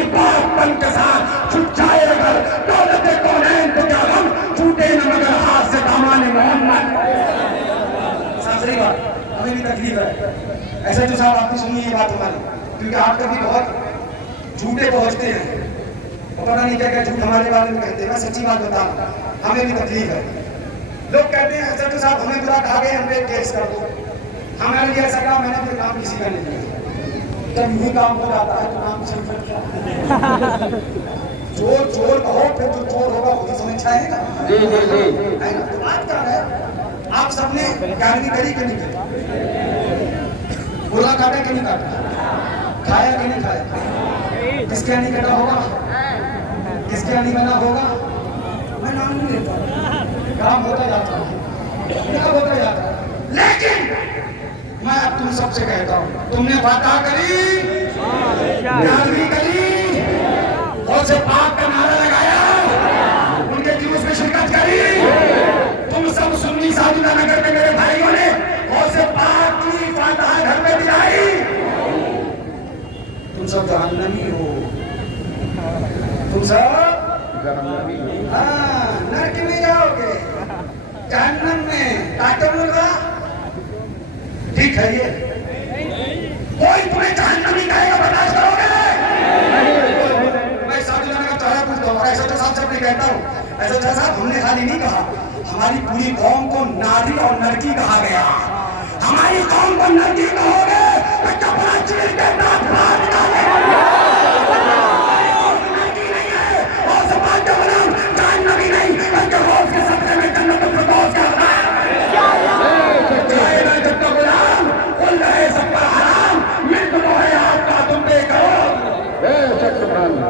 پوری پاک پن کے ساتھ چھٹ جائے اگر دولت کونین تو کیا غم چھوٹے نہ مگر ہاتھ سے دامان محمد. صحیح بات, ہمیں بھی تکلیف ہے. ایسا جو صاحب آپ نے سنی یہ بات ہماری, کیونکہ آپ کبھی بہت جھوٹے پہنچتے ہیں, پتہ نہیں کیا کیا جھوٹ ہمارے بارے میں کہتے ہیں. میں سچی بات بتاؤں, ہمیں بھی تکلیف ہے. لوگ کہتے ہیں حضرت صاحب ہمیں برا کہا گئے, ہم پہ کیس کر دو. ہمارے لیے ایسا کہا, میں نے اپنے کام کسی کا نہیں کیا. جب یہ کام ہو جاتا ہے تو نام کسی کا کیا, چور چور کہو, پھر جو چور ہوگا خود ہی سمجھ آئے گا. تو بات کیا ہے, آپ سب نے گاڑی کری کہ نہیں کری, برا کاٹا کہ نہیں کاٹا, کھایا کہ نہیں کھایا, کس کے نہیں کٹا ہوگا, کس کے نہیں بنا ہوگا. میں نام نہیں لیتا, کام ہوتا جاتا ہے, ہوتا جاتا ہے. لیکن میں اب تم سب سے کہتا ہوں, تم نے فتح کری, نیازی کری, اور سے پاک کا نعرہ لگایا, ان کے جلوس میں شرکت کری. تم سب سنی ساجدہ نگر میں میرے بھائیوں نے اور سے پاک کی فتح گھر میں دلائی. تم سب جہنمی ہو, تم سب نرک میں جاؤ گے, جہنم میں کاٹو ہوگا. ٹھیک ہے, یہ کوئی تمہیں جہنمی کہے گا برداشت کرو گے؟ میں ساتھ جانے کا چاہا پوچھتا ہوں, اور ایسا تو صاحب سے اپنے کہتا ہوں, ایسا تو صاحب ہم نے خالی نہیں کہا, ہماری پوری قوم کو ناری اور نرکی کہا گیا. ہماری قوم کو نرکی کہو گے تو کپڑا چیر کے ناک باہر نکالے گا.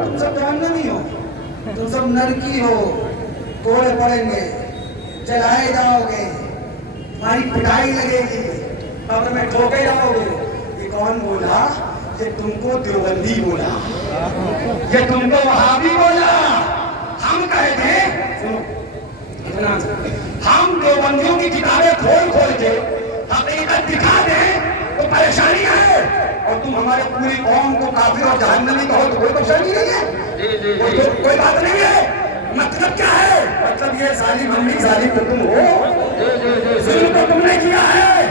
تم سب جہنمی ہو, تم سب نرکی ہو, کوڑے پڑیں گے, جلائے جاؤ گے, تمہاری پٹائی لگے گی, قبر میں ٹھوکے جاؤ گے. یہ کون بولا؟ یہ تم کو دیوبندی بولا, یہ تم کو وہابی بولا. ہم کہے تھے, ہم دیوبندیوں کی کتابیں کھول کھول کے حقیقت دکھا دیں تو پریشانی ہے, اور تم ہمارے پوری قوم کو کافر اور جہنمی کہو تو کوئی پریشانی نہیں ہے, کوئی بات نہیں ہے. مطلب کیا ہے؟ مطلب یہ ظالم ہم نہیں, ظالم تو تم ہو, ظلم تو تم نے کیا ہے.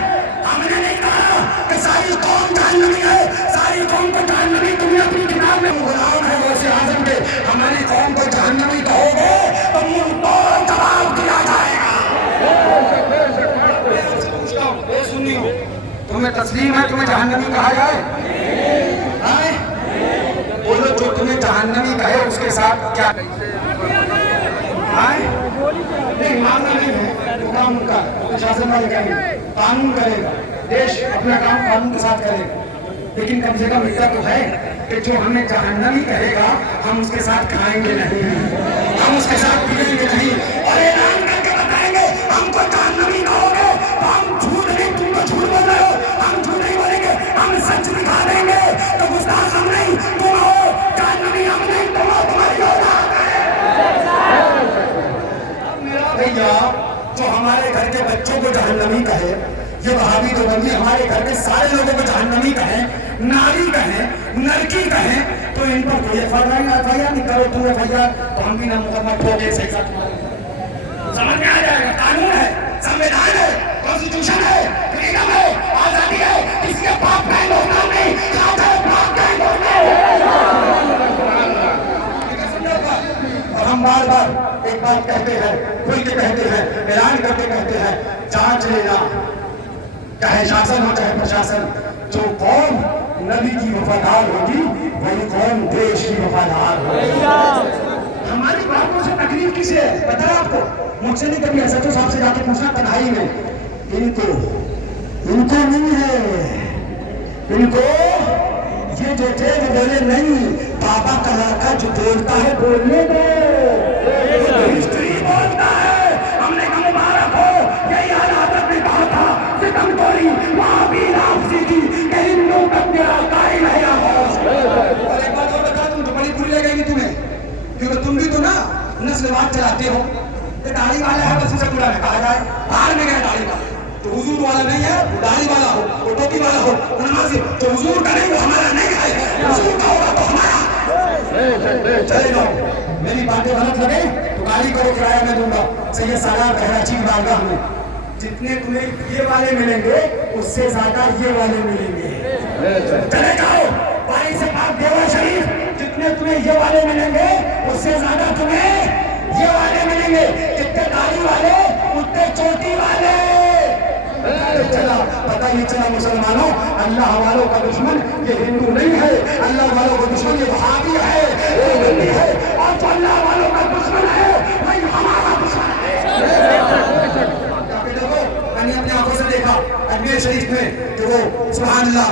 ہم نے نہیں کہا کہ ساری قوم جہنمی ہے, ساری قوم کو جہنمی تم نے اپنی کتاب میں غلام ہے ویسے اعظم کے. ہماری قوم کو جہنمی کہو گے تو منہ توڑ جواب دیا جائے گا. میں آپ سے پوچھتا ہوں, اے سنی ہو, تمہیں تسلیم ہے تمہیں جہنمی کہا جائے؟ بولو, جو تمہیں جہنمی کہے اس کے ساتھ کیا نہیں ماننا نہیں ہے, حکام ان کا, شاسن والے کہیں گے, قانون کرے گا, دیش اپنا کام قانون کے ساتھ کرے گا. لیکن کم سے کم اتنا تو ہے کہ جو ہمیں جہنمی کہے گا ہم اس کے ساتھ کھائیں گے نہیں, ہم اس کے ساتھ پیئیں گے نہیں, اور اعلان کر کے بتائیں گے ہم کو جہنمی کہو گے تو ہم جھوٹ نہیں, تم تو جھوٹ بول رہے ہو, ہم جھوٹ نہیں بولیں گے, ہم سچ دکھا دیں گے. تو گستاخ ہم نہیں تم ہو, جہنمی ہم نہیں تم ہو, تمہاری اولاد ہے. میرا بھیا جو ہمارے گھر کے بچوں کو جہنمی کہے, یہ وہابی دیوبندی ہمارے گھر کے سارے لوگوں کو جہنمی کہیں, ناری کہیں, نرکی کہیں, تو ان پر کوئی ایف آئی آر نہیں کرو. تم ایف آئی آر تو ہم بھی نہ مقدمہ ٹھوکے صحیح ساتھ سمجھ میں آ جائے گا. قانون ہے, سنویدھان ہے, کانسٹیٹیوشن ہے, فریڈم ہے, آزادی ہے, کسی کے پاپ کا ہونا نہیں, خاطر پاک کا ہونا. اور ہم بار بار ایک بات کہتے ہیں, کھل کے کہتے ہیں, اعلان کرتے کہتے ہیں, جانچ لینا, چاہے شاسن ہو چاہے پرشاسن, جو قوم نبی کی وفادار ہوگی وہی قوم دیش کی وفادار ہوگی. ہماری باتوں سے تکلیف کس ہے پتا ہے آپ کو؟ مجھ سے نہیں, کبھی ایسا تو صاحب سے جا کے پوچھنا تنہائی میں, ان کو نہیں ہے, ان کو یہ جو تھے وہ بولے نہیں, بابا کا لڑکا جو بولتا ہے بولنے دو, ہسٹری بولتا ہے. ہم نے کہا مبارک ہو, یہی حالات نے کہا تھا ستم کوری وہاں بھی لافظی تھی کہ ہندو تک میرا قائم ہے یا ہوش. اور ایک بات اور بتا دوں جو بڑی بری لگے گی تمہیں, کیونکہ تم بھی تو نا نسلوات چلاتے ہو. یہ داڑھی والا ہے بس اسے پورا نہ کہا جائے, باہر میں گیا داڑھی والا, تو حضور والا نہیں ہے, وہ داڑھی والا ہو, وہ ٹوپی والا ہو, وہ نمازی, تو حضور کا نہیں وہ ہمارا نہیں ہے, حضور کا ہوگا تو ہمارا. چلے جاؤ، میری باتیں غلط لگے تو گاڑی کرو، کرایہ میں دوں گا. سید سالار کراچی کی بارگاہ میں جتنے تمہیں یہ والے ملیں گے اس سے زیادہ یہ والے ملیں گے. چلے جاؤ بھائی سے پاک دیوا شریف، جتنے تمہیں یہ والے ملیں گے اس سے زیادہ تمہیں یہ والے ملیں گے. جتنے داڑھی والے اتنے چوٹی والے. چلا پتہ یہ چلا مسلمانوں، اللہ والوں کا دشمن یہ ہندو نہیں ہے، اللہ والوں کا دشمن یہ وہابی ہے، یہ بندی ہے. اور جو اللہ والوں کا دشمن ہے وہی ہمارا دشمن ہے. میں نے اپنی آنکھوں سے دیکھا اجمیر شریف میں کہ وہ سبحان اللہ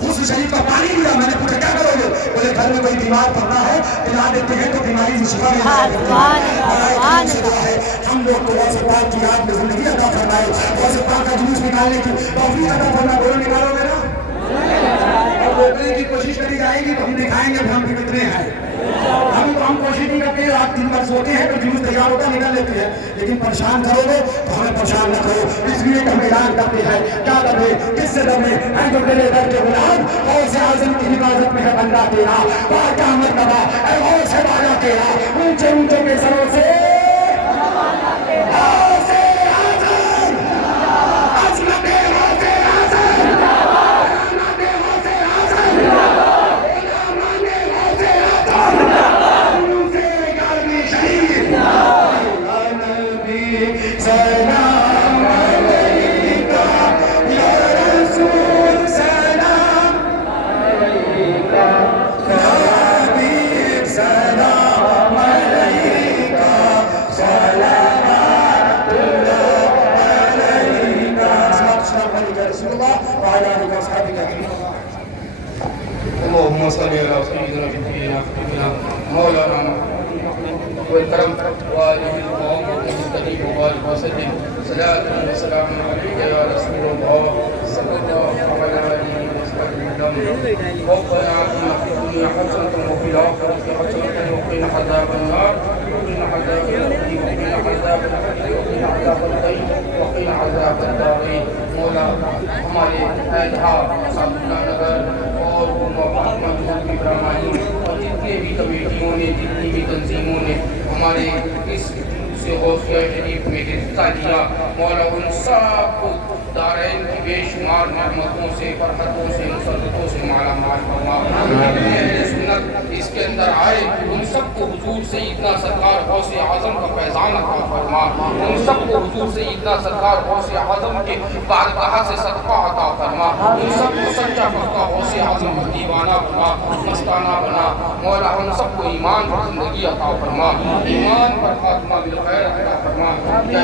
غسل شریف کا پانی لیا. میں نے پوچھا کیا کرو گے؟ بولے گھر میں کوئی بیمار پڑنا ہے پلا دیتے ہیں تو بیماری میں شفا مل جائے گی. ہم لوگ کو غوث پاک کی یاد میں زندگی عطا فرمائے، غوث پاک کا جلوس نکالنے کی توفیق عطا فرمائے. بولو نکالو گے نا؟ اور روکنے کی کوشش کری جائے گی تو ہم دکھائیں گے ہم بھی کتنے ہیں. ہم کوشش نہیں کرتے، آپ دن بھر سوتے ہیں تو جلوس تیار ہوتا نکل لیتے ہیں، لیکن پریشان کرو گے تو ہمیں پریشان نہ کرو. اس لیے کہ ہم اعلان کرتے ہیں کیا کرے کس سے ڈرے ہیں جو میرے در کے غلام غوث اعظم کی حفاظت میں ہے بندہ تیرا. پاک احمد بابا اے غوث بالا تیرا، اونچے اونچے کے سروں سے غوث اعظم، عظمت غوث اعظم، عظمت غوث اعظم، غلامان غوث اعظم، روزے گرمی شریف. یا نبی سلام علیکہ، یا رسول سلام علیکہ، یا حبیب سلام علیکہ، صلوات اللہ علیکہ. السلام علیکم رسول اللہ وعلی آلہ وصحبہ اجمعین. اللهم صل على سيدنا سيدنا سيدنا مولانا والكرم وآله وصحبه الكريم وبارك وسلم. صلاة وسلام عليك يا رسول الله صلى الله عليه وسلم. ربنا آتنا في الدنيا حسنة وفي الآخرة حسنة وقنا عذاب النار، وقنا عذاب القبر، وقنا عذاب الحريق، وقنا عذاب الضيق، وقنا عذاب الدارين. مولا ہمارے ایدھا سابقہ نگر اور اور جتنے بھی کمیٹیوں نے جتنی بھی تنظیموں نے ہمارے اس سے غوثیہ شریف میں حصہ لیا، مولا ان سب کو دارین کی بے شمار نعمتوں سے، فرحتوں سے، مسرتوں سے مالا مال فرما. اہل سنت اس کے اندر آئے ان سب کو حضور سیدنا سرکار غوث اعظم کا فیضان عطا فرما. ان سب کو حضور سیدنا سرکار غوث اعظم کے بارگاہ سے صدقہ عطا فرما. ان سب کو سچا پکا غوث اعظم دیوانہ بنا، مستانہ بنا. مولا ہم سب کو ایمان پر زندگی عطا فرما، ایمان پر خاتمہ بالخیر عطا فرما. یا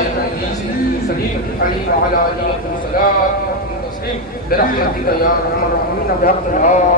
سلیم علی وعلی آلہ الصلاۃ والتسلیم برحمتک یا ارحم الراحمین بحق اللہ.